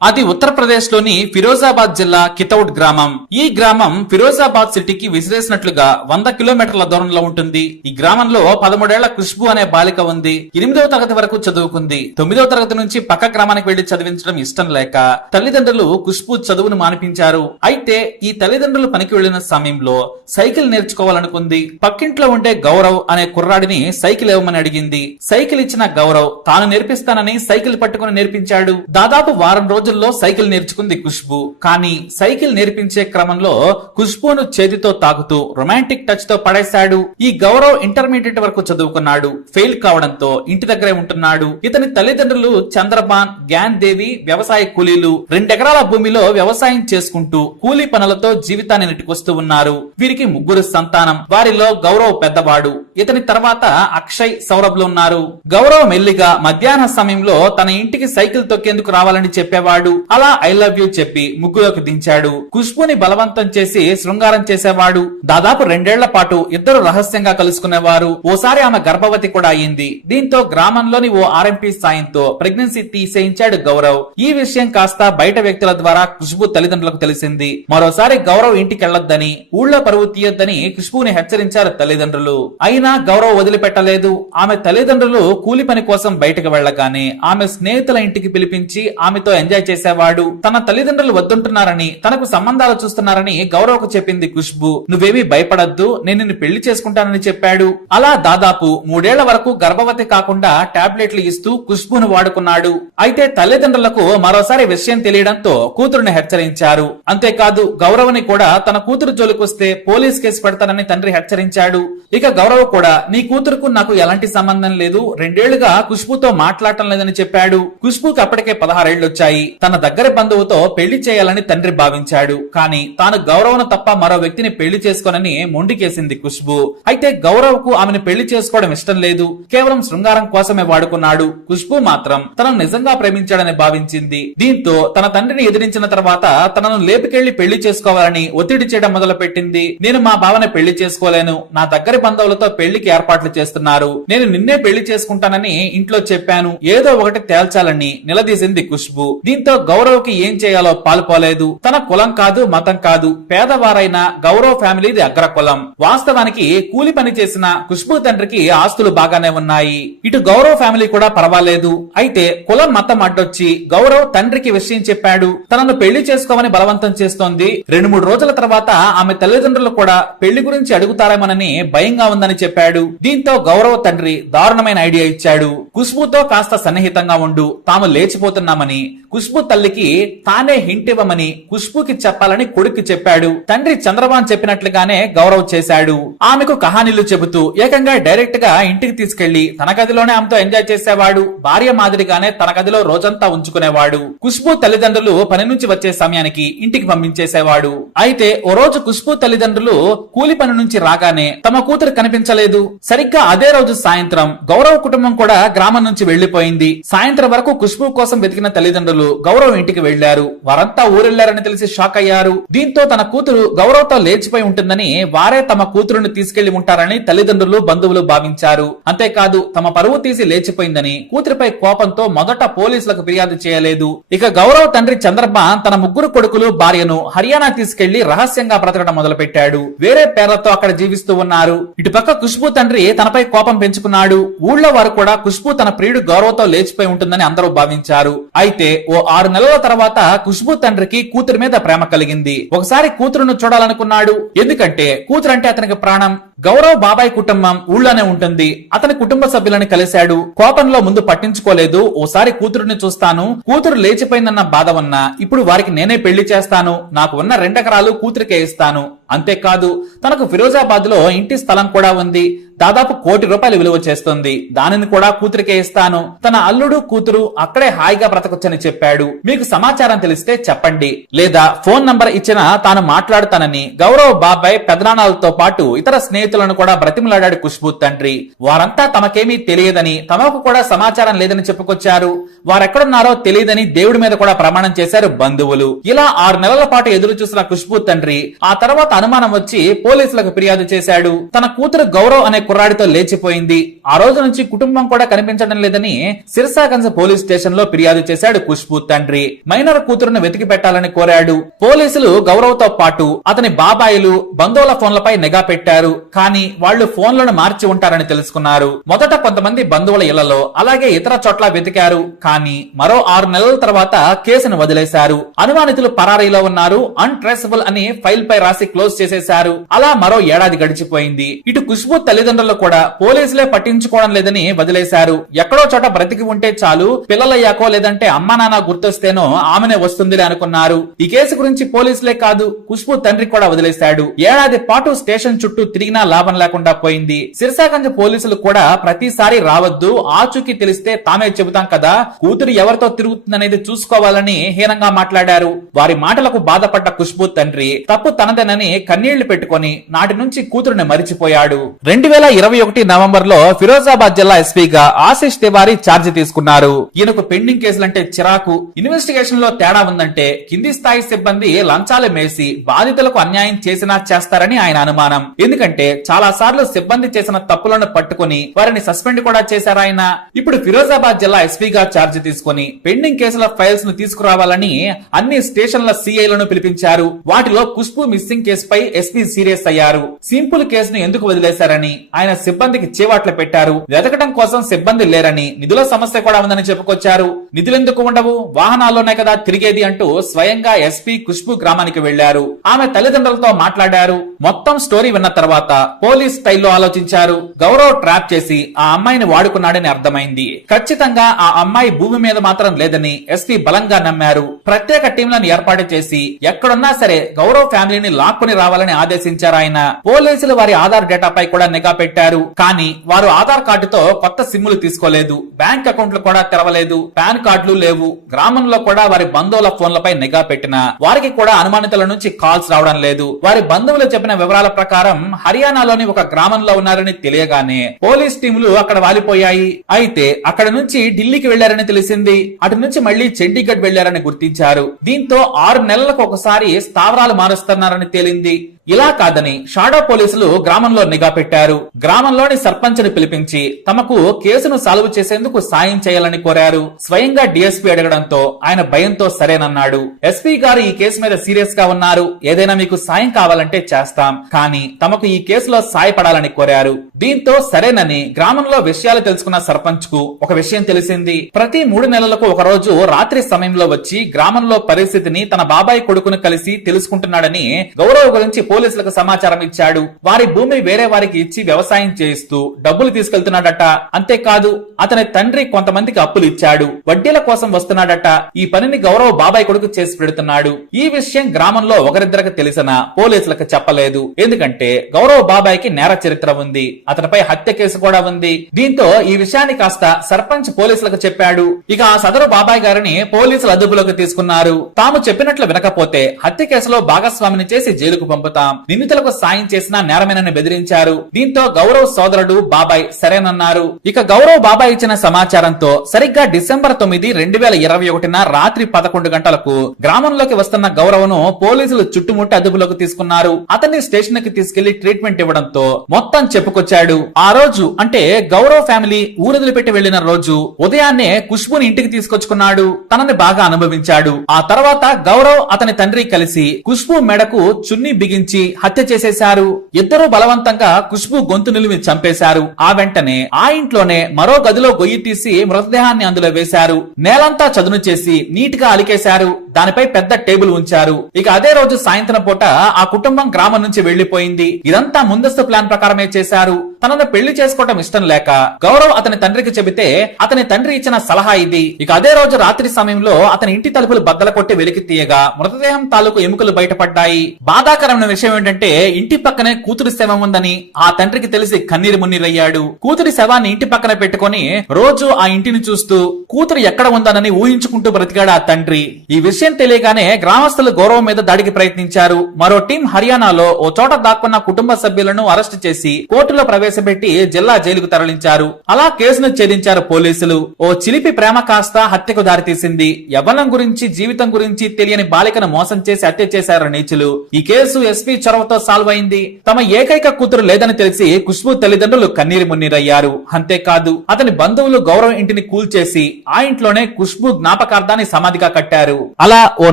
అది ఉత్తరప్రదేశ్ లోని ఫిరోజాబాద్ జిల్లా కితౌడ్ గ్రామం. ఈ గ్రామం ఫిరోజాబాద్ సిటీకి విసిరేసినట్లుగా 100 కిలోమీటర్ల దూరంలో ఉంటుంది. ఈ గ్రామంలో 13 ఏళ్ల ఖుష్బూ అనే బాలిక ఉంది. 8వ తరగతి వరకు చదువుకుంది. 9వ తరగతి నుంచి పక్క గ్రామానికి వెళ్లి చదివించడం ఇష్టం లేక తల్లిదండ్రులు ఖుష్బూ చదువును మానిపించారు. అయితే ఈ తల్లిదండ్రులు పనికి వెళ్లిన సమయంలో సైకిల్ నేర్చుకోవాలనుకుంది. పక్కింట్లో ఉండే గౌరవ్ అనే కుర్రాడిని సైకిల్ ఇవ్వమని అడిగింది. సైకిల్ ఇచ్చిన గౌరవ్ తాను నేర్పిస్తానని సైకిల్ పట్టుకుని నేర్పించాడు. దాదాపు వారం రోజుల్లో సైకిల్ నేర్చుకుంది ఖుష్బూ. కానీ సైకిల్ నేర్పించే క్రమంలో ఖుష్బూను చేతితో తాకుతూ రొమాంటిక్ టచ్ తో పడేశాడు. ఈ గౌరవ్ ఇంటర్మీడియట్ వరకు చదువుకున్నాడు. ఫెయిల్ కావడంతో ఇంటి దగ్గరే ఉంటున్నాడు. ఇతని తల్లిదండ్రులు చంద్రబాన్, గ్యాన్ దేవి వ్యవసాయ కూలీలు. 2 ఎకరాల భూమిలో వ్యవసాయం చేసుకుంటూ కూలీ పనులతో జీవితాన్ని నెట్టుకొస్తూ ఉన్నారు. వీరికి 3 సంతానం. వారిలో గౌరవ్ పెద్దవాడు. ఇతని తర్వాత అక్షయ్, సౌరభ్లు ఉన్నారు. గౌరవ్ మెల్లిగా మధ్యాహ్న సమయంలో తన ఇంటికి సైకిల్ తొక్కేందుకు రావాలని చెప్పేవాడు. అలా ఐ లవ్ యూ చెప్పి ముగ్గులోకి దించాడు. ఖుష్బూని బలవంతం చేసి శృంగారం చేసేవాడు. దాదాపు 2 ఏళ్ల పాటు ఇద్దరు రహస్యంగా కలుసుకునేవారు. ఓసారి ఆమె గర్భవతి కూడా అయింది. దీంతో గ్రామంలోని ఓ ఆర్ఎంపీ సాయంతో ప్రెగ్నెన్సీ తీసేయించాడు గౌరవ్. ఈ విషయం కాస్త బయట వ్యక్తుల ద్వారా ఖుష్బూ తల్లిదండ్రులకు తెలిసింది. మరోసారి గౌరవ్ ఇంటికి వెళ్లొద్దని, ఊళ్ళో పరువు తీయొద్దని ఖుష్బూని హెచ్చరించారు తల్లిదండ్రులు. అయినా గౌరవ్ వదిలిపెట్టలేదు. ఆమె తల్లిదండ్రులు కూలి పని కోసం బయటకు వెళ్లగానే ఆమె స్నేహితుల ఇంటికి పిలిపించి ఆమెతో ఎంజాయ్ చేసేవాడు. తన తల్లిదండ్రులు వద్దుంటున్నారని, తనకు సంబంధాలు చూస్తున్నారని గౌరవ్కు చెప్పింది ఖుష్బూ. నువ్వేమీ భయపడద్దు, నేను నిన్ను పెళ్లి చేసుకుంటానని చెప్పాడు. అలా దాదాపు 3 ఏళ్ల వరకు గర్భవతి కాకుండా టాబ్లెట్లు ఇస్తూ ఖుష్బూను వాడుకున్నాడు. అయితే తల్లిదండ్రులకు మరోసారి విషయం తెలియడంతో కూతురుని హెచ్చరించారు. అంతేకాదు గౌరవ్ని కూడా తన కూతురు జోలికొస్తే పోలీస్ కేసు పెడతానని తండ్రి హెచ్చరించాడు. ఇక గౌరవ్ కూడా నీ కూతురుకు నాకు ఎలాంటి సంబంధం లేదు, 2 ఏళ్లుగా ఖుష్బూతో మాట్లాడటం లేదని చెప్పాడు. ఖుష్బూకి అప్పటికే 16 ఏళ్లు వచ్చాయి. తన దగ్గర బంధువుతో పెళ్లి చేయాలని తండ్రి భావించాడు. కానీ తాను గౌరవ్ను తప్ప మరో వ్యక్తిని పెళ్లి చేసుకోనని మొండికేసింది ఖుష్బూ. అయితే గౌరవ్ కు ఆమెను పెళ్లి చేసుకోవడం ఇష్టం లేదు. కేవలం శృంగారం కోసమే వాడుకున్నాడు. ఖుష్బూ మాత్రం తనను నిజంగా ప్రేమించాడని భావించింది. దీంతో తన తండ్రిని ఎదిరించిన తర్వాత తనను లేపుకెళ్లి పెళ్లి చేసుకోవాలని ఒత్తిడి చేయడం మొదలు పెట్టింది. నేను మా బావని పెళ్లి చేసుకోలేను, నా దగ్గరి బంధువులతో పెళ్లికి ఏర్పాట్లు చేస్తున్నారు, నేను నిన్నే పెళ్లి చేసుకుంటానని ఇంట్లో చెప్పాను, ఏదో ఒకటి తేల్చాలని నిలదీసింది ఖుష్బూ. దీంతో గౌరవ్ కి ఏం చేయాలో పాలుపోలేదు. తన కులం కాదు, మతం కాదు, పేదవారైన గౌరవ్ ఫ్యామిలీది అగ్ర కులం. వాస్తవానికి కూలి పని చేసిన ఖుష్బూ తండ్రికి ఆస్తులు బాగానే ఉన్నాయి. ఇటు గౌరవ్ ఫ్యామిలీ కూడా పర్వాలేదు. అయితే కులం, మతం అడ్డొచ్చి గౌరవ్ తండ్రికి విషయం చెప్పాడు. తనను పెళ్లి చేసుకోమని బలవంతం చేస్తోంది. 2-3 రోజుల తర్వాత ఆమె తల్లిదండ్రులు కూడా పెళ్లి గురించి అడుగుతారేమోనని భయంగా ఉందని చెప్పాడు. దీంతో గౌరవ్ తండ్రి దారుణమైన ఐడియా ఇచ్చాడు. ఖుష్బూతో కాస్త సన్నిహితంగా ఉండు, తాము లేచిపోతున్నామని ఖుష్బూ తల్లికి తానే హింట్ ఇవ్వమని ఖుష్బూకి చెప్పాలని కొడుకు చెప్పాడు. తండ్రి చంద్రబాన్ చెప్పినట్లుగానే గౌరవ్ చేశాడు. ఆమెకు కహానీలు చెబుతూ ఏకంగా డైరెక్ట్ గా ఇంటికి తీసుకెళ్లి తన గదిలోనే ఆమెతో ఎంజాయ్ చేసేవాడు. భార్య మాదిరిగానే తన గదిలో రోజంతా ఉంచుకునేవాడు. ఖుష్బూ తల్లిదండ్రులు పని నుంచి వచ్చే సమయానికి ఇంటికి పంపించేసేవాడు. అయితే ఓ రోజు ఖుష్బూ తల్లిదండ్రులు కూలి పని నుంచి రాగానే తమ కూతురు కనిపించలేదు. సరిగ్గా అదే రోజు సాయంత్రం గౌరవ్ కుటుంబం కూడా గ్రామం నుంచి వెళ్లిపోయింది. సాయంత్రం వరకు ఖుష్బూ కోసం వెతికిన తల్లిదండ్రులు గౌరవ్ ఇంటికి వెళ్లారు. వారంతా ఊరెళ్లారని తెలిసి షాక్ అయ్యారు. దీంతో తన కూతురు గౌరవ్ తో లేచిపోయి ఉంటుందని, వారే తమ కూతురుని తీసుకెళ్లి ఉంటారని తల్లిదండ్రులు, బంధువులు భావించారు. అంతేకాదు తమ పరువు తీసి లేచిపోయిందని కూతురిపై కోపంతో మొదట పోలీసులకు ఫిర్యాదు చేయలేదు. ఇక గౌరవ్ తండ్రి చంద్రబాన్ తన 3 కొడుకులు, భార్యను హర్యానా తీసుకెళ్లి రహస్యంగా బ్రతకడం మొదలు పెట్టాడు. వేరే పేర్లతో అక్కడ జీవిస్తూ ఉన్నారు. ఇటుపక్క ఖుష్బూ తండ్రి తనపై కోపం పెంచుకున్నాడు. ఊళ్ళో వారు కూడా ఖుష్బూ తన ప్రియుడు గౌరవ్ తో లేచిపోయి ఉంటుందని అందరూ భావించారు. అయితే ఓ 6 నెలల తర్వాత ఖుష్బూ తండ్రికి కూతురి మీద ప్రేమ కలిగింది. ఒకసారి కూతురును చూడాలనుకున్నాడు. ఎందుకంటే కూతురంటే అతనికి ప్రాణం. గౌరవ్ బాబాయ్ కుటుంబం ఊళ్ళోనే ఉంటుంది. అతని కుటుంబ సభ్యులను కలిశాడు. కోపంలో ముందు పట్టించుకోలేదు. ఓసారి కూతురుని చూస్తాను, కూతురు లేచిపోయిందన్న బాధ ఉన్నా ఇప్పుడు వారికి నేనే పెళ్లి చేస్తాను, నాకు ఉన్న 2 ఎకరాలు కూతురికే ఇస్తాను. అంతేకాదు తనకు ఫిరోజాబాద్ లో ఇంటి స్థలం కూడా ఉంది. దాదాపు ₹1 కోటి విలువ చేస్తుంది. దానిని కూడా కూతురికే ఇస్తాను. తన అల్లుడు, కూతురు అక్కడే హాయిగా బ్రతకొచ్చని చెప్పాడు. మీకు సమాచారం తెలిస్తే చెప్పండి, లేదా ఫోన్ నంబర్ ఇచ్చినా తాను మాట్లాడుతానని గౌరవ్ బాబాయ్, పెదనాన్నలతో పాటు ఇతర స్నేహితులను కూడా బ్రతిమలాడాడు ఖుష్బూ తండ్రి. వారంతా తమకేమీ తెలియదని, తమకు కూడా సమాచారం లేదని చెప్పుకొచ్చారు. వారెక్కడున్నారో తెలియదని దేవుడి మీద కూడా ప్రమాణం చేశారు బంధువులు. ఇలా 6 నెలల పాటు ఎదురు చూసిన ఖుష్బూ తండ్రి ఆ తర్వాత అనుమానం వచ్చి పోలీసులకు ఫిర్యాదు చేశాడు. తన కూతురు గౌరవ్ అనే కుర్రాడితో లేచిపోయింది. ఆ రోజు నుంచి కుటుంబం కూడా కనిపించడం లేదని సిర్సాగంజ్ పోలీస్ స్టేషన్ లో ఫిర్యాదు చేశాడు ఖుష్బూ తండ్రి. మైనర్ కూతురును వెతికి పెట్టాలని కోరాడు. పోలీసులు గౌరవ్ తో పాటు అతని బాబాయిలు బంధువుల ఫోన్లపై నిఘా పెట్టారు. కానీ వాళ్లు ఫోన్లను మార్చి ఉంటారని తెలుసుకున్నారు. మొదట కొంతమంది బంధువుల ఇళ్లలో అలాగే ఇతర చోట్ల వెతికారు. కానీ మరో 6 నెలల తర్వాత కేసును వదిలేశారు. అనుమానితులు పరారీలో ఉన్నారు, అన్ట్రేసబుల్ అని ఫైల్ పై రాసి క్లోజ్ చేసేశారు. అలా మరో ఏడాది గడిచిపోయింది. ఇటు ఖుష్బూ తల్లిదండ్రులు కూడా పోలీసులే పట్టించుకోవడం లేదని వదిలేశారు. ఎక్కడో చోట బ్రతికి ఉంటే చాలు, పిల్లలయ్యాకో లేదంటే అమ్మా నాన్న గుర్తొస్తేనో ఆమెనే వస్తుందిలే అనుకున్నారు. ఈ కేసు గురించి పోలీసులే కాదు, ఖుష్బూ తండ్రి కూడా వదిలేశాడు. ఏడాది పాటు స్టేషన్ చుట్టూ తిరిగినా లాభం లేకుండా పోయింది. సిర్సాగంజ్ పోలీసులు కూడా ప్రతిసారి రావద్దు, ఆచూకీ తెలిస్తే తామే చెబుతాం కదా, కూతురు ఎవరితో తిరుగుతుందనేది చూసుకోవాలని హీనంగా మాట్లాడారు. వారి మాటలకు బాధపడ్డ ఖుష్బూ తండ్రి తప్పు తనదేనని కన్నీళ్లు పెట్టుకొని నాటి నుంచి కూతురుని మరిచిపోయాడు. 2021 నవంబర్ లో ఫిరోజాబాద్ జిల్లా ఎస్పీగా ఆశిష్ తివారీ ఛార్జ్ తీసుకున్నారు. ఈయనకు పెండింగ్ కేసులంటే చిరాకు. ఇన్వెస్టిగేషన్ లో తేడా ఉందంటే కింది స్థాయి సిబ్బంది లంచాలు మేసి బాధితులకు అన్యాయం చేసినా చేస్తారని ఆయన అనుమానం. ఎందుకంటే చాలా సార్లు సిబ్బంది చేసిన తప్పులను పట్టుకుని వారిని సస్పెండ్ కూడా చేశారాయన. ఇప్పుడు ఫిరోజాబాద్ జిల్లా ఎస్పీగా ఛార్జ్ తీసుకుని పెండింగ్ కేసుల ఫైల్స్ ను తీసుకురావాలని అన్ని స్టేషన్ల సిఐలను పిలిపించారు. వాటిలో ఖుష్బూ మిస్సింగ్ కేసుపై ఎస్పీ సీరియస్ అయ్యారు. సింపుల్ కేసును ఎందుకు వదిలేశారని ఆయన సిబ్బందికి చేవాట్లు పెట్టారు. వెతకడం కోసం సిబ్బంది లేరని, నిధుల సమస్య కూడా ఉందని చెప్పుకొచ్చారు. నిధులెందుకు ఉండవు, వాహనాల్లోనే కదా తిరిగేది అంటూ స్వయంగా ఎస్పీ ఖుష్బూ గ్రామానికి వెళ్లారు. ఆమె తల్లిదండ్రులతో మాట్లాడారు. మొత్తం స్టోరీ విన్న తర్వాత పోలీస్ స్టైల్లో ఆలోచించారు. గౌరవ్ ట్రాప్ చేసి ఆ అమ్మాయిని వాడుకున్నాడని అర్థమైంది. ఖచ్చితంగా ఆ అమ్మాయి భూమి మీద మాత్రం లేదని ఎస్పీ బలంగా నమ్మారు. ప్రత్యేక టీంలను ఏర్పాటు చేసి ఎక్కడున్నా సరే గౌరవ్ ఫ్యామిలీని లాక్కుని రావాలని ఆదేశించారు ఆయన. పోలీసులు వారి ఆధార్ డేటాపై కూడా నిఘా పెట్టారు. కానీ వారు ఆధార్ కార్డుతో కొత్త సిమ్ములు తీసుకోలేదు, బ్యాంక్ అకౌంట్లు కూడా తెరవలేదు, పాన్ కార్డులు లేవు. గ్రామంలో కూడా వారి బంధువుల ఫోన్లపై నిఘా పెట్టిన వారికి కూడా అనుమానితుల నుంచి కాల్స్ రావడం లేదు. వారి బంధువులు చెప్పిన వివరాల ప్రకారం హర్యానాలోని ఒక గ్రామంలో ఉన్నారని తెలియగానే పోలీస్ టీములు అక్కడ వాలిపోయాయి. అయితే అక్కడ నుంచి ఢిల్లీకి వెళ్లారని తెలిసింది. అటు నుంచి మళ్లీ చండీగఢ్ వెళ్లారని గుర్తించారు. దీంతో 6 నెలలకు ఒకసారి స్థావరాలు మారుస్తున్నారని తేలింది. ఇలా కాదని షాడో పోలీసులు గ్రామంలో నిఘా పెట్టారు. గ్రామంలోని సర్పంచ్ ని పిలిపించి తమకు కేసును సాల్వ్ చేసేందుకు సాయం చేయాలని కోరారు. స్వయంగా డీఎస్పీ అడగడంతో ఆయన భయంతో సరేనన్నాడు. ఎస్పీ గారు ఈ కేసు మీద సీరియస్ గా ఉన్నారు, ఏదైనా మీకు సాయం కావాలంటే చేస్తాం, కానీ తమకు ఈ కేసులో సాయపడాలని కోరారు. దీంతో సరేనని గ్రామంలో విషయాలు తెలుసుకున్న సర్పంచ్ కు ఒక విషయం తెలిసింది. ప్రతి 3 నెలలకు ఒక రోజు రాత్రి సమయంలో వచ్చి గ్రామంలో పరిస్థితిని తన బాబాయ్ కొడుకును కలిసి తెలుసుకుంటున్నాడని గౌరవ్ గురించి పోలీసులకు సమాచారం ఇచ్చాడు. వారి భూమి వేరే వారికి ఇచ్చి వ్యవసాయం చేయిస్తూ డబ్బులు తీసుకెళ్తున్నాడట. అంతేకాదు అతని తండ్రి కొంతమందికి అప్పులు ఇచ్చాడు, వడ్డీల కోసం వస్తున్నాడట. ఈ పనిని గౌరవ్ బాబాయ్ కొడుకు చేసి పెడుతున్నాడు. ఈ విషయం గ్రామంలో ఒకరిద్దరికి తెలిసినా పోలీసులకు చెప్పలేదు. ఎందుకంటే గౌరవ్ బాబాయ్ కి నేర చరిత్ర ఉంది, అతనిపై హత్య కేసు కూడా ఉంది. దీంతో ఈ విషయాన్ని కాస్త సర్పంచ్ పోలీసులకు చెప్పాడు. ఇక ఆ సదరు బాబాయ్ గారిని పోలీసులు అదుపులోకి తీసుకున్నారు. తాము చెప్పినట్లు వినకపోతే హత్య కేసులో భాగస్వామిని చేసి జైలుకు పంపుతాం, నిందితులకు సాయం చేసినా నేరమేనని బెదిరించారు. దీంతో గౌరవ్ సోదరుడు బాబాయ్ సరేనన్నారు. ఇక గౌరవ్ బాబాయ్ ఇచ్చిన సమాచారంతో సరిగ్గా డిసెంబర్ 9, 2021 రాత్రి 11 గంటలకు గ్రామంలోకి వస్తున్న గౌరవ్ను పోలీసులు చుట్టుముట్టి అదుపులోకి తీసుకున్నారు. అతన్ని స్టేషన్ కి తీసుకెళ్లి ట్రీట్మెంట్ ఇవ్వడంతో మొత్తం చెప్పుకొచ్చాడు. ఆ రోజు అంటే గౌరవ్ ఫ్యామిలీ ఊరొదిలిపెట్టి వెళ్లిన రోజు ఉదయాన్నే ఖుష్బూని ఇంటికి తీసుకొచ్చుకున్నాడు. తనని బాగా అనుభవించాడు. ఆ తర్వాత గౌరవ్ అతని తండ్రి కలిసి ఖుష్బూ మెడకు చున్నీ బిగించి హత్య చేసేశారు. ఇద్దరూ బలవంతంగా ఖుష్బూ గొంతు నిలిమి చంపేశారు. ఆ వెంటనే ఆ ఇంట్లోనే మరో గదిలో గొయ్యి తీసి మృతదేహాన్ని అందులో వేశారు. నేలంతా చదును చేసి నీట్ గా అలికేశారు. దానిపై పెద్ద టేబుల్ ఉంచారు. ఇక అదే రోజు సాయంత్రం పూట ఆ కుటుంబం గ్రామం నుంచి వెళ్లిపోయింది. ఇదంతా ముందస్తు ప్లాన్ ప్రకారమే చేశారు. తనను పెళ్లి చేసుకోవటం ఇష్టం లేక గౌరవ్ అతని తండ్రికి చెబితే అతని తండ్రి ఇచ్చిన సలహా ఇది. ఇక అదే రోజు రాత్రి సమయంలో అతని ఇంటి తలుపులు బద్దలు కొట్టి వెలికి తీయగా మృతదేహం తాలూకు ఎముకలు బయటపడ్డాయి. బాధాకరమైన విషయం ఏంటంటే ఇంటి పక్కనే కూతురి శవం ఉందని ఆ తండ్రికి తెలిసి కన్నీరు మున్నీరయ్యాడు. కూతురి శవాన్ని ఇంటి పక్కన పెట్టుకుని రోజు ఆ ఇంటిని చూస్తూ కూతురు ఎక్కడ ఉందనని ఊహించుకుంటూ బ్రతికాడు ఆ తండ్రి. ఈ విషయం తెలియగానే గ్రామస్తులు గౌరవ్ మీద దాడికి ప్రయత్నించారు. మరో టీం హర్యానాలో ఓ చోట దాక్కున్న కుటుంబ సభ్యులను అరెస్టు చేసి కోర్టులో ప్రవేశపెట్టి జిల్లా జైలుకు తరలించారు. అలా కేసును ఛేదించారు పోలీసులు. ఓ చిలిపి ప్రేమ కాస్త హత్యకు దారితీసింది. యవ్వనం గురించి జీవితం గురించి తెలియని బాలికను మోసం చేసి హత్య చేశారు నీచులు. ఈ కేసు ఎస్పీ ఎస్పీ చొరవతో సాల్వ్ అయింది. తమ ఏకైక కూతురు లేదని తెలిసి ఖుష్బూ తల్లిదండ్రులు కన్నీరు మున్నీరయ్యారు. అంతేకాదు అతని బంధువులు గౌరవ్ ఇంటిని కూల్చేసి ఆ ఇంట్లోనే ఖుష్బూ జ్ఞాపకార్థాన్ని సమాధిగా కట్టారు. అలా ఓ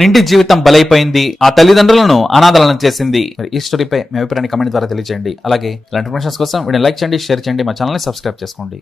నిండి జీవితం బలైపోయింది. ఆ తల్లిదండ్రులను అనాథలను చేసింది. మరి ఈ స్టోరీపై మీ అభిప్రాయాన్ని కమెంట్ ద్వారా తెలియజేయండి. అలాగే ఇలాంటి ఇన్ఫర్మేషన్స్ కోసం వీడియో లైక్ చేయండి, షేర్ చేయండి, మా ఛానల్ ని సబ్స్క్రైబ్ చేసుకోండి.